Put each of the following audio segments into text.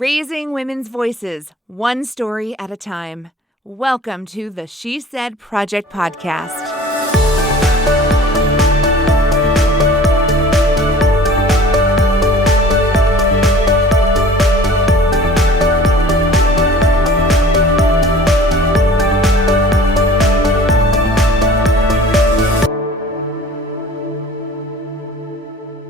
Raising women's voices, one story at a time. Welcome to the She Said Project podcast.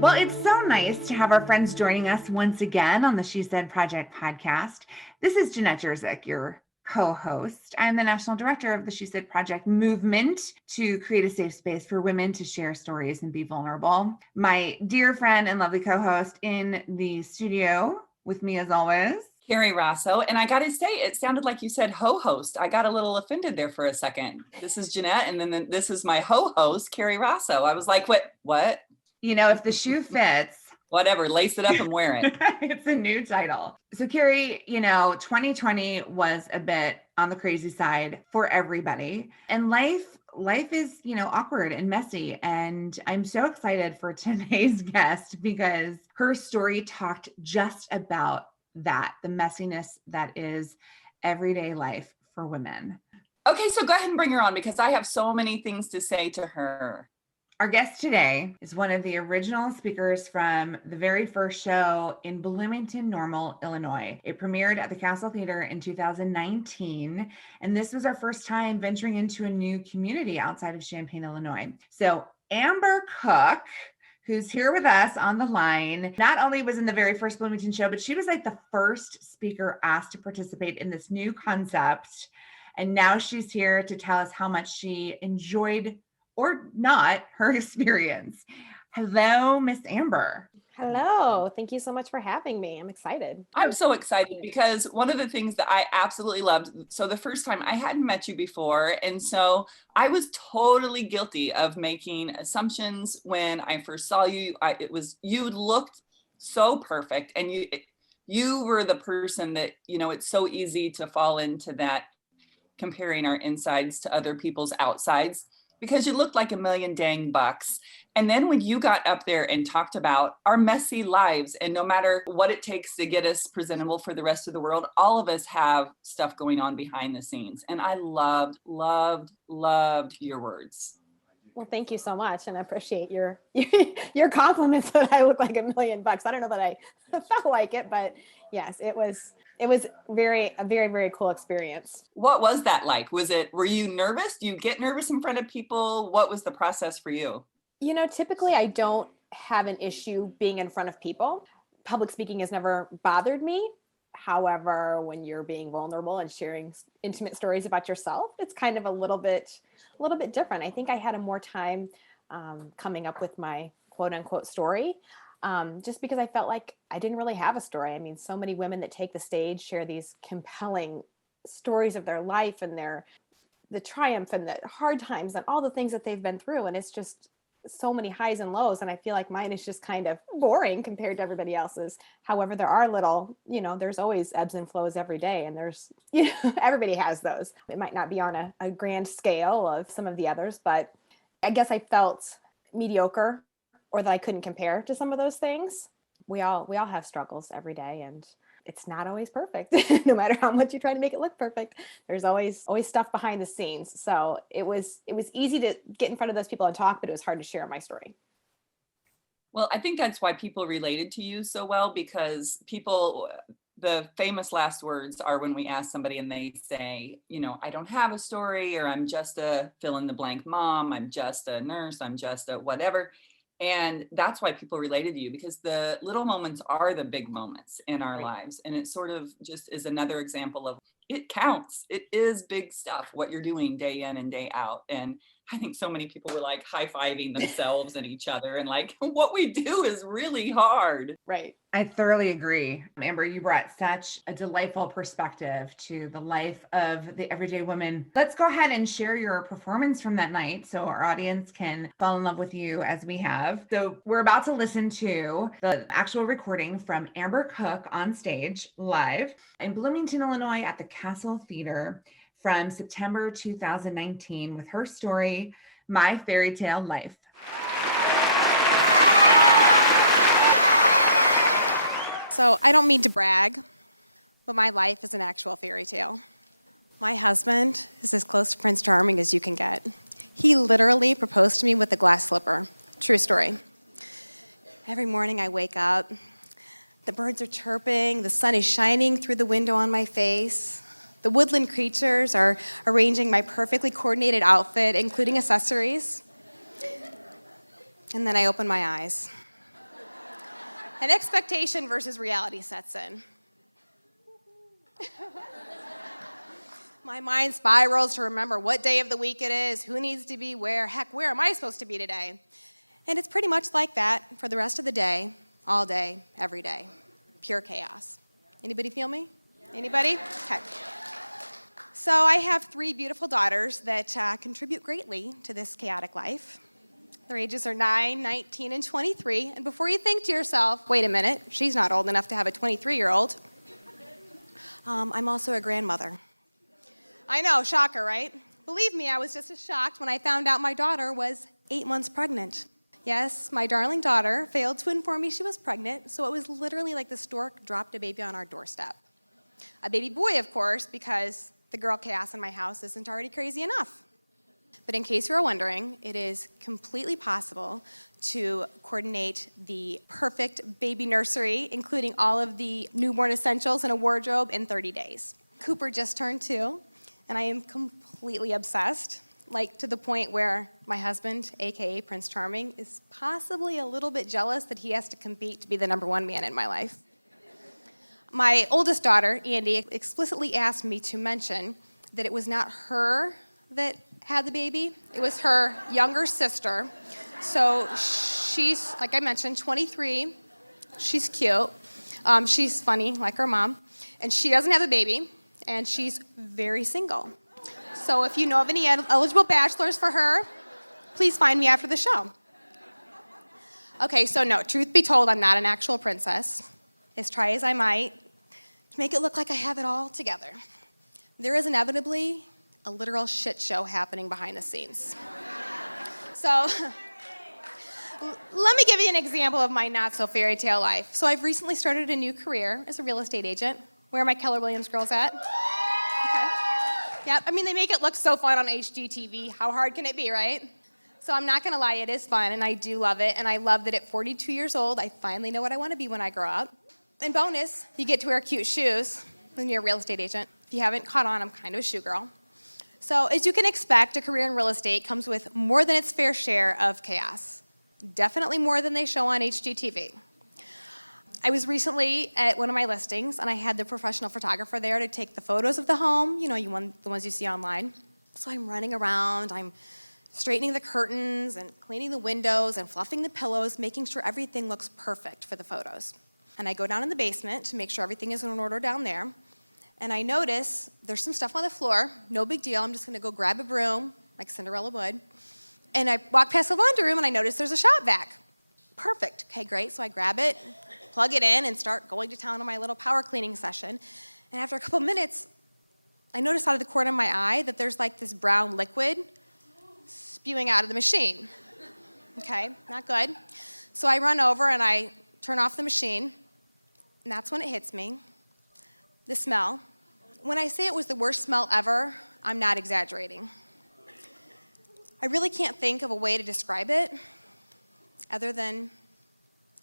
Well, it's so nice to have our friends joining us once again on the She Said Project podcast. This is Jenette, your co-host. I'm the National Director of the She Said Project movement to create a safe space for women to share stories and be vulnerable. My dear friend and lovely co-host in the studio with me as always, Kerry Rosso. And I got to say, it sounded like you said ho-host. I got a little offended there for a second. This is Jenette, and then this is my ho-host, Kerry Rosso. I was like, what? You know, if the shoe fits. Whatever, lace it up and wear it. It's a new title. So Kerry, 2020 was a bit on the crazy side for everybody. And life is, awkward and messy. And I'm so excited for today's guest because her story talked just about that, the messiness that is everyday life for women. Okay, so go ahead and bring her on because I have so many things to say to her. Our guest today is one of the original speakers from the very first show in Bloomington, Normal, Illinois. It premiered at the Castle Theater in 2019, and this was our first time venturing into a new community outside of Champaign, Illinois. So Amber Cook, who's here with us on the line, not only was in the very first Bloomington show, but she was like the first speaker asked to participate in this new concept. And now she's here to tell us how much she enjoyed or not her experience. Hello, Miss Amber. Hello. Thank you so much for having me. I'm excited. I'm so excited because one of the things that I absolutely loved, so the first time I hadn't met you before, and so I was totally guilty of making assumptions when I first saw you. You looked so perfect, and you were the person that, it's so easy to fall into that comparing our insides to other people's outsides, because you looked like $1,000,000 And then when you got up there and talked about our messy lives, and no matter what it takes to get us presentable for the rest of the world, all of us have stuff going on behind the scenes. And I loved your words. Well, thank you so much. And I appreciate your compliments that I look like $1,000,000. I don't know that I felt like it, but yes, it was a very, very cool experience. What was that like? Were you nervous? Do you get nervous in front of people? What was the process for you? Typically I don't have an issue being in front of people. Public speaking has never bothered me. However, when you're being vulnerable and sharing intimate stories about yourself, it's kind of a little bit different. I think I had a more time coming up with my quote unquote story. Just because I felt like I didn't really have a story. I mean, so many women that take the stage share these compelling stories of their life and the triumph and the hard times and all the things that they've been through. And it's just so many highs and lows. And I feel like mine is just kind of boring compared to everybody else's. However, there are there's always ebbs and flows every day. And there's, everybody has those. It might not be on a grand scale of some of the others, but I guess I felt mediocre, or that I couldn't compare to some of those things. We all have struggles every day, and it's not always perfect. No matter how much you try to make it look perfect, there's always stuff behind the scenes. So it was easy to get in front of those people and talk, but it was hard to share my story. Well, I think that's why people related to you so well, because the famous last words are when we ask somebody and they say, I don't have a story, or I'm just a fill in the blank mom, I'm just a nurse, I'm just a whatever. And that's why people related to you, because the little moments are the big moments in our lives. And it sort of just is another example of it counts. It is big stuff, what you're doing day in and day out. And I think so many people were like high-fiving themselves and each other, and like, what we do is really hard. Right. I thoroughly agree. Amber, you brought such a delightful perspective to the life of the everyday woman. Let's go ahead and share your performance from that night so our audience can fall in love with you as we have. So we're about to listen to the actual recording from Amber Cook on stage live in Bloomington, Illinois at the Castle Theater from September 2019 with her story, My Fairytale Life. So I don't mean to brag, but my life is an actual fairy tale. My husband is as close to Prince Charming as you can get. He literally proposed to me with a glass slipper. True story. Every morning I wake up, the birds are chirping, the sun is shining through the window on my face. The woodland creatures are arranging my perfectly coordinated outfit, including accessories. And then I open my eyes. And expectation versus reality sets in. My mind spirals to remember what day of the week it is, who needs to be where, heck, where am I supposed to be today? And it's pretty much like that for the rest of the day, all day, every day. Pure chaos. Anybody feel me? Anybody? Okay. So I have 3 beautiful daughters that contribute greatly to this chaotic life. Their ages are 9, 19, and 23. And before you think to yourself, wait a minute, she's not old enough to have a 23-year-old, I'm also a grandmother. I know, shocker, right? Believe me, I was just as shocked when I found out my daughter was 8 months pregnant. Yes, my darling daughter failed to inform me she was pregnant, so it was literally like the stork dropped a baby on our doorstep. A baby boy, of course, because the girl chaos in my house isn't already crazy enough. But in case you were wondering, it is completely possible to coordinate the perfect baby nursery, including all of the newborn essentials and a wardrobe in 30 days. Cooper just turned 2, and I am completely obsessed, like to the point where my husband, aka Prince Charming, is possibly a little bit jealous that he has to compete to be the #1 man in my life. My oldest daughter, Andy, explicitly asked me to mention that it was not her that had the baby, it was her younger sister. So she's, like I mentioned, 23, she's cute, she's funny like her mom, and she doesn't have a baby, and she's very single. So if you know of any eligible bachelors for her, please find me after the show. Okay, so no, truth be told, I'm not an actual princess. As try as I might to make it look like I have it all together, there is inevitably a literal shit show happening behind the scenes. So let me give you an example of my not so fairy tale life. So I've recently started a new career as a real estate agent. Where are my Keller Williams girls at? Okay. Yep, I mean, they make it look so fun on HGTV. How hard can it be, right? So I'm not gonna lie, it is fun, and I do love it, and I love that at 42 years old, I finally know what I wanna be when I grow up. And bonus, you get to wear cute shoes when you're a real estate agent. If you haven't caught on, I'm kind of a shoe girl. So as you can expect, a career in real estate comes with more than its fair share of chaos. Definitely more than they show on HGTV. I was recently at one of my listings, and I had the professional photographer there to take the photos of the home, you know, the ones you see online. So I'm running around, I'm straightening the curtains and cleaning the windows and fluffing the pillows, making sure everything looks perfect for the photos. And I go down in the basement to make sure everything is in order down there. And I notice there's some stuff on the floor, no big deal, I'm just gonna go grab a broom, like Cinderella would. And I walk past the laundry room and I notice there's a shop vac. Perfect, okay, great, so I grab it, plug it in, and start going to town on my little power cleaning session. And after a couple minutes, I notice out of the corner of my eye that there's like this brown liquid spewing out of the machine. Okay, not good. So I run over and I turn off the machine, and that's when it hits me. The smell. When I say it was the worst smell ever, I'm not exaggerating. I really can't think of a way to describe it other than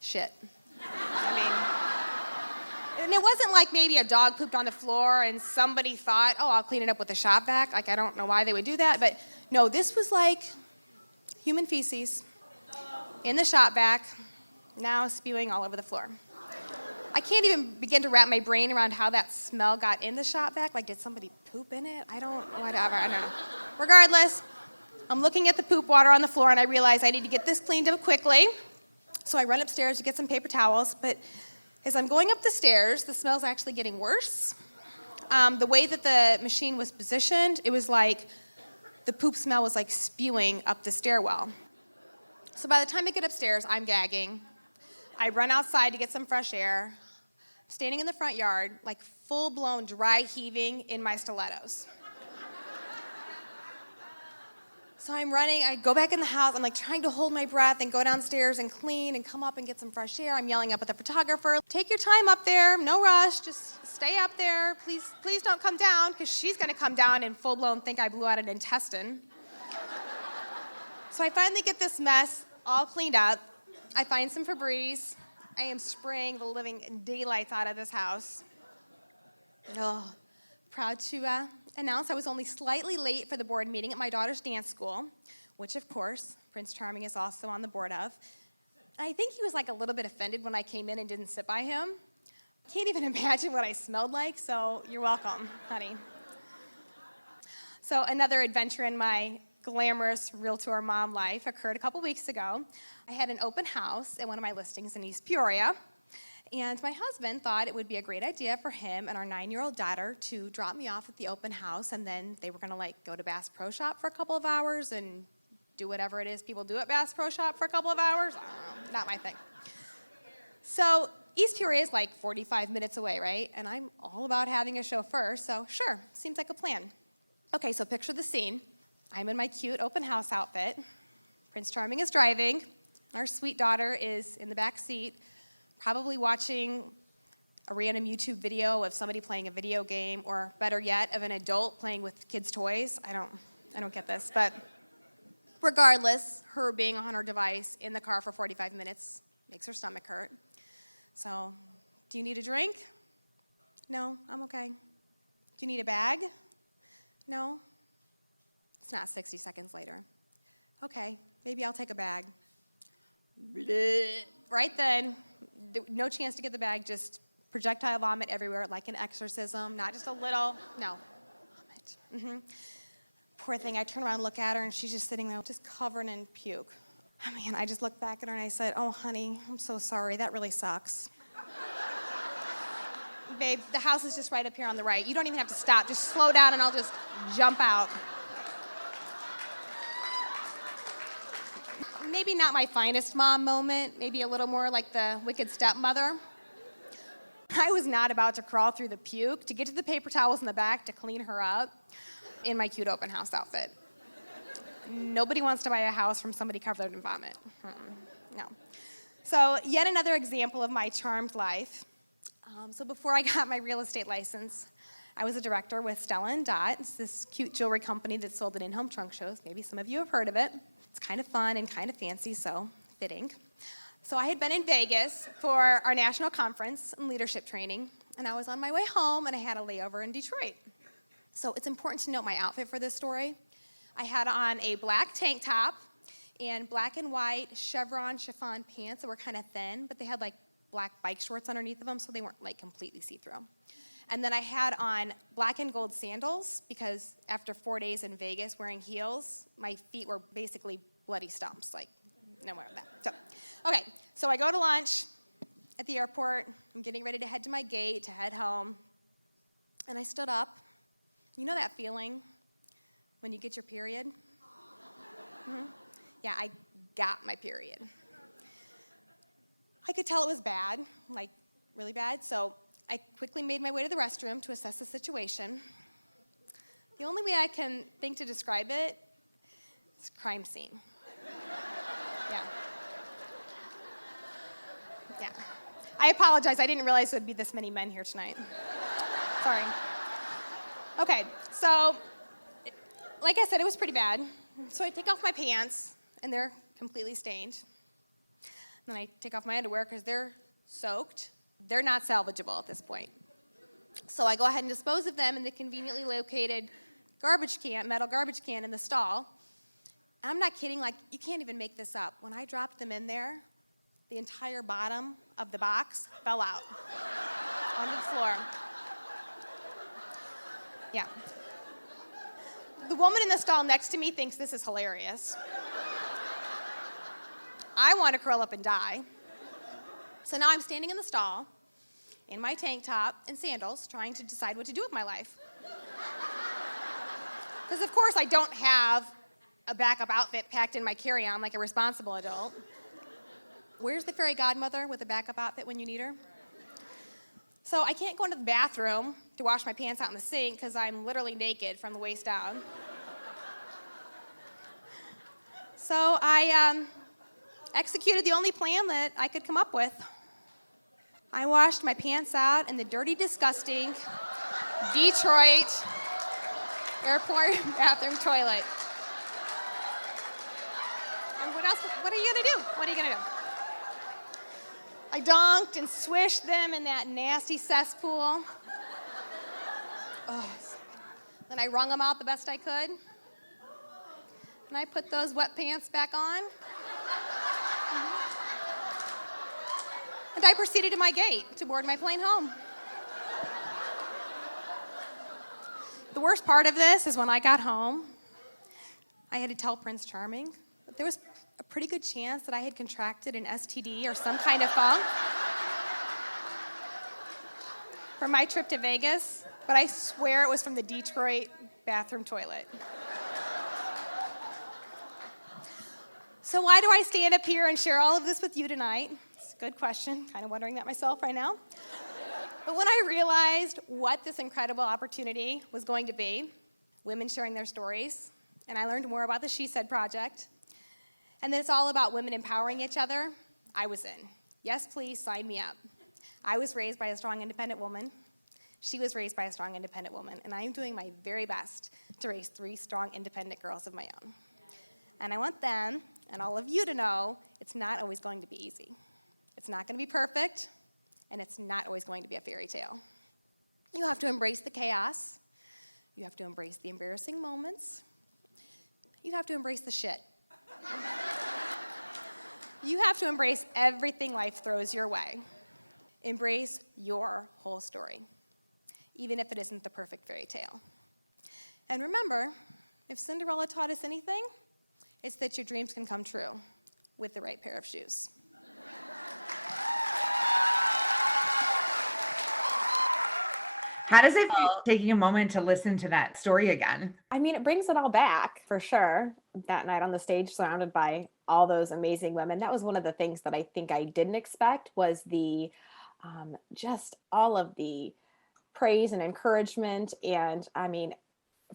shit. I mean, and it wasn't like maybe a dog pooped on the floor and somebody thought, oh, I'll clean it up with a shop vac. Like, I don't know why they would do that, but no, this was like human feces in the shop vac, now spewing all over the floor. I can't even begin to wrap my brain around how that smell got in the shop vac. Like, did somebody poop in it? Whatever, I don't know. Regardless, I'm looking at the poop water on the floor and I realize I need to get this cleaned up quickly. So I run upstairs to get some paper towels, but as I'm going up the stairs, the smell's actually getting worse. The way that the machine was positioned, it was like the poop smell was like spewing up the stairwell. So by the time I get upstairs, I'm gagging. I run outside to get some fresh air, standing in the front yard, like full-blown dry heaving in my stilettos. So I'm running, I go back in the house, I'm like trying to hold my breath and go downstairs and clean and come up and get some fresh air. I'm yelling up at the photographer, take your time up there, no rush, just stay up there. Please don't come down, because she's gonna come down and full blown think I blew out an intestine. So I finally get this mess all cleaned up. I find some Febreze. I am spraying the living daylights out of this house. Oh, proud to announce I was only slightly late for the board meeting at my daughter's dance school, which of course, Prince Charming is also on the board of. I think he was like a little bit offended when I came in and didn't sit by him. Can't even imagine what I smelled like, so you're welcome, honey. So another adventure in my glamorous realtor mom life occurred a couple weeks ago. I had an open house at one of my listings in East Peoria, and my husband thought it would be a great idea for him and our 9-year-old daughter to drop me off at the open house, and then they were gonna like go to Bass Pro Shop for a couple of hours and do whatever it is people do at Bass Pro Shop for a couple of hours. I don't know, not my thing. So East Peoria is like 45 minutes away, right? And I'm all about having a chauffeur, so sure, seems like a plan. Okay, so picture the scene. I'm in my cute open house outfit. Prince Charming is driving. Our sweet daughter is in the back seat, probably watching a random YouTube video of somebody playing a video game, or better yet, of an adult playing with kids' toys. I don't get this, but regardless, her being on her device in the car for 45 minutes makes her stomach hurt. So, do you need a drink? No, I'm okay. Do you need a bag? No. It's not 60 seconds later. Okay, maybe I'll take a bag. Right then, no chance to get the bag, just projectile vomit everywhere, like an exorcism, not just a little, no, vomit. Mm-hmm. Poor thing, I turn around and look at her, and she's just sitting there, just covered in puke. I mean, I just looked back at her and I said, oh, honey, I'm so sorry, that really sucks. Babe, the house is just right up here on the right. You don't even have to stop, just slow down and I'll just jump out. Maybe not my finest mom moment, maybe a little more like the wicked stepmother. I was not about to crawl through the puke to get to the paper towels in the back to clean her up in my cute open house outfit. Nobody wants to buy a house from somebody covered in vomit. No. So yet another example of my charmed life. So before I got my real estate license, I was a director with Stella & Dot. It's this cute jewelry company that sold at in-home trunk shows. Maybe some of you have heard of it. It's kind of fun and kind of fancy, so fitting. So I had been in Vegas for our national conference and leadership training, and I was on my way home, and I had a layover in Detroit. So it's important to note my outfit for this story. I had on a black tank top and black and white chevron chiffon pants that were kind of thin, but they had like black bike shorts underneath of them, so they weren't like completely see-through. And then I had on black and gold sandals, because after 4 days in Vegas wearing heels, my feet were basically bloody stumps, like no more of that. So I go to lunch at the airport. I'm getting ready to head to my gate to head home. And I stood up. You know that feeling when you get your period? Mm-hmm. Yeah, I got my period. I could tell it was bad, like really bad, so I quickly made my way to the restroom to assess the situation. The only way I can think to describe it is crime scene. Yeah. I apologize, I didn't realize there would be this many men here tonight. Sorry. Okay, so, like I said, it was pretty bad. So I take off my pants, and they're completely stained. Then I take off my underwear because they're soaked. They're not salvageable at this point. So I go ahead and dispose of them in the conveniently located metal garbage can in the stall. I'm not kidding, like, you can't even make this up. When I dropped them in there, the entire bottom of the box fell out onto the floor. Yeah. The woman in the stall next to me thinks this is hilarious. I want to curl up and die. So now I'm standing in the stall in my tank top and sandals trying to decide what to do with my life. Because of course I don't have a backup outfit packed in my carry-on like a responsible adult. Where's the fairy godmother with a backup outfit when you need her? So I can't go into the bathroom to wash my pants out in the sink because I'm literally naked from the waist down. So I executed the only plan that I could come up with. I washed my pants out in the dirty, disgusting Detroit airport bathroom toilet. And what else? What are you gonna do? What are you gonna do? I dunked and swished them in that nasty cesspool. Oh. Then I wrung them out the best I could. And I put those wet pants back on. And I proceeded to my gate to board my plane home. The worst part of this is when I got home, I had to tell Prince Charming that there was a pretty good chance that I had contracted an STD or some kind of funk from my trip to Vegas, but I swear it was from the Detroit bathroom toilet. So why do I stand up here and share all of this with you tonight? It's a good question, kind of wondering that myself right now. But when I realized what this incredible opportunity was going to be, women sharing their stories, and I learned more about the She Said Project, and that it's all about women empowering each other, I was in. Yes, please, sign me up. I was raised by a strong, independent woman. She was raised by a strong, independent woman, and I am doing my very best to raise 3 strong, independent girls of my own. And I want them and all of you to know it's not always going to be easy. It's not going to be perfect, and it's not always going to be a fairy tale. You have to embrace the chaos. You have to embrace the embarrassing moments. You have to embrace the shit. You have to embrace everything life throws your way. Embrace your whole story, even if it isn't the perfect fairy tale. And remember, if Cinderella taught us anything, it's that your dreams can come true with the right pair of shoes. How does it feel taking a moment to listen to that story again? I mean, it brings it all back for sure. That night on the stage, surrounded by all those amazing women, that was one of the things that I think I didn't expect was the just all of the praise and encouragement. And I mean,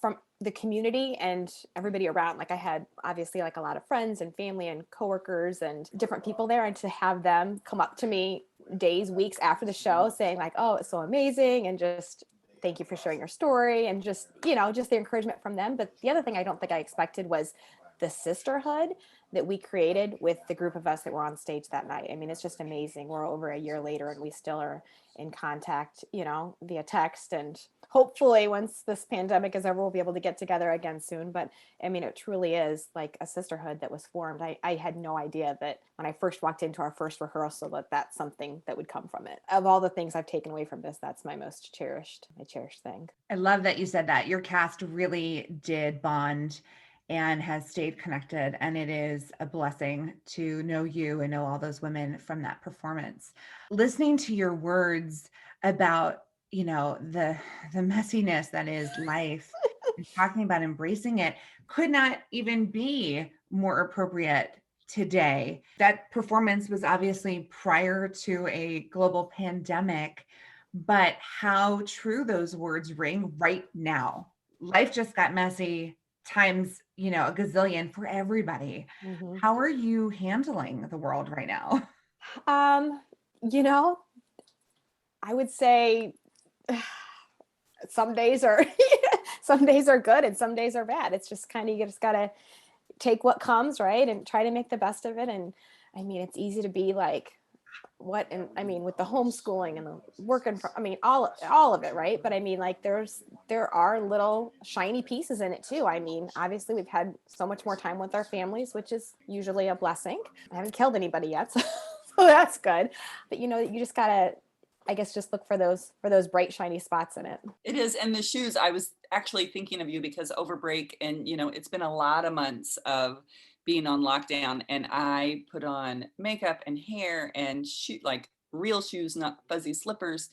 from the community and everybody around, like I had obviously like a lot of friends and family and coworkers and different people there, and to have them come up to me days, weeks after the show saying like, oh, it's so amazing, and just thank you for sharing your story, and just, you know, just the encouragement from them. But the other thing I don't think I expected was the sisterhood that we created with the group of us that were on stage that night. I mean, it's just amazing. We're over a year later and we still are in contact, you know, via text, and hopefully once this pandemic is over, we'll be able to get together again soon. But I mean, it truly is like a sisterhood that was formed. I had no idea that when I first walked into our first rehearsal that that's something that would come from it. Of all the things I've taken away from this, that's my most cherished thing. I love that you said that. Your cast really did bond and has stayed connected. And it is a blessing to know you and know all those women from that performance. Listening to your words about, you know, the messiness that is life and talking about embracing it could not even be more appropriate today. That performance was obviously prior to a global pandemic, but how true those words ring right now. Life just got messy times, you know, a gazillion for everybody. Mm-hmm. How are you handling the world right now? You know, I would say some days are some days are good and some days are bad. It's just kind of, you just gotta take what comes, right, and try to make the best of it. And I mean, it's easy to be like, what, and I mean, with the homeschooling and the working from, I mean, all of it, right? But I mean, like there are little shiny pieces in it too. I mean, obviously we've had so much more time with our families, which is usually a blessing. I haven't killed anybody yet, so that's good. But you know, you just gotta, I guess, just look for those bright shiny spots in it. It is. And the shoes, I was actually thinking of you because over break, and you know, it's been a lot of months of being on lockdown, and I put on makeup and hair and like real shoes, not fuzzy slippers.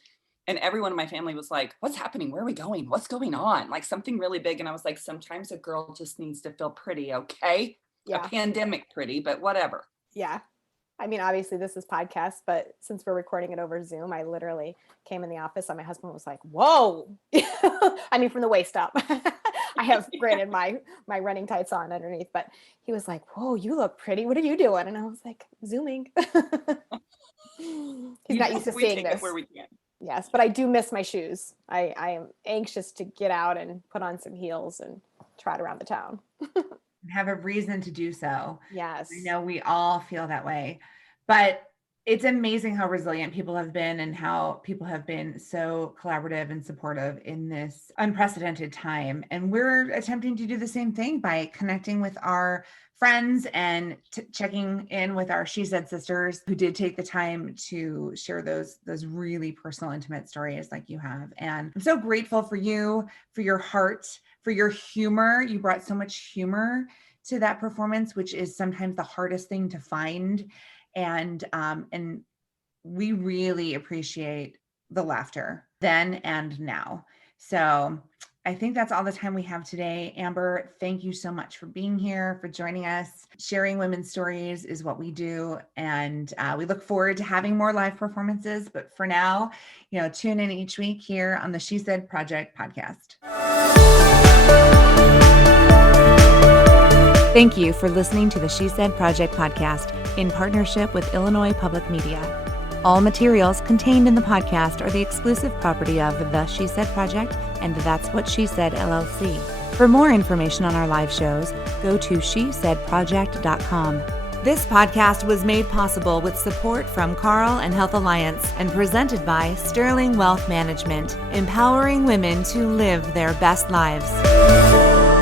And everyone in my family was like, what's happening? Where are we going? What's going on? Like something really big. And I was like, sometimes a girl just needs to feel pretty, okay? Yeah. A pandemic pretty, but whatever. Yeah. I mean, obviously this is podcast, but since we're recording it over Zoom, I literally came in the office and my husband was like, whoa. I mean, from the waist up. I have granted my running tights on underneath, but he was like, whoa, you look pretty. What are you doing? And I was like, Zooming. He's not used to seeing this. Where we can. Yes, but I do miss my shoes. I am anxious to get out and put on some heels and trot around the town. Have a reason to do so. Yes. I know we all feel that way, but it's amazing how resilient people have been and how people have been so collaborative and supportive in this unprecedented time. And we're attempting to do the same thing by connecting with our friends and checking in with our She Said sisters who did take the time to share those really personal, intimate stories like you have. And I'm so grateful for you, for your heart, for your humor. You brought so much humor to that performance, which is sometimes the hardest thing to find. And we really appreciate the laughter then and now. So I think that's all the time we have today. Amber, thank you so much for being here, for joining us. Sharing women's stories is what we do. And we look forward to having more live performances. But for now, tune in each week here on the She Said Project podcast. Thank you for listening to the She Said Project podcast in partnership with Illinois Public Media. All materials contained in the podcast are the exclusive property of the She Said Project and That's What She Said LLC. For more information on our live shows, go to shesaidproject.com. This podcast was made possible with support from Carl and Health Alliance and presented by Sterling Wealth Management, empowering women to live their best lives.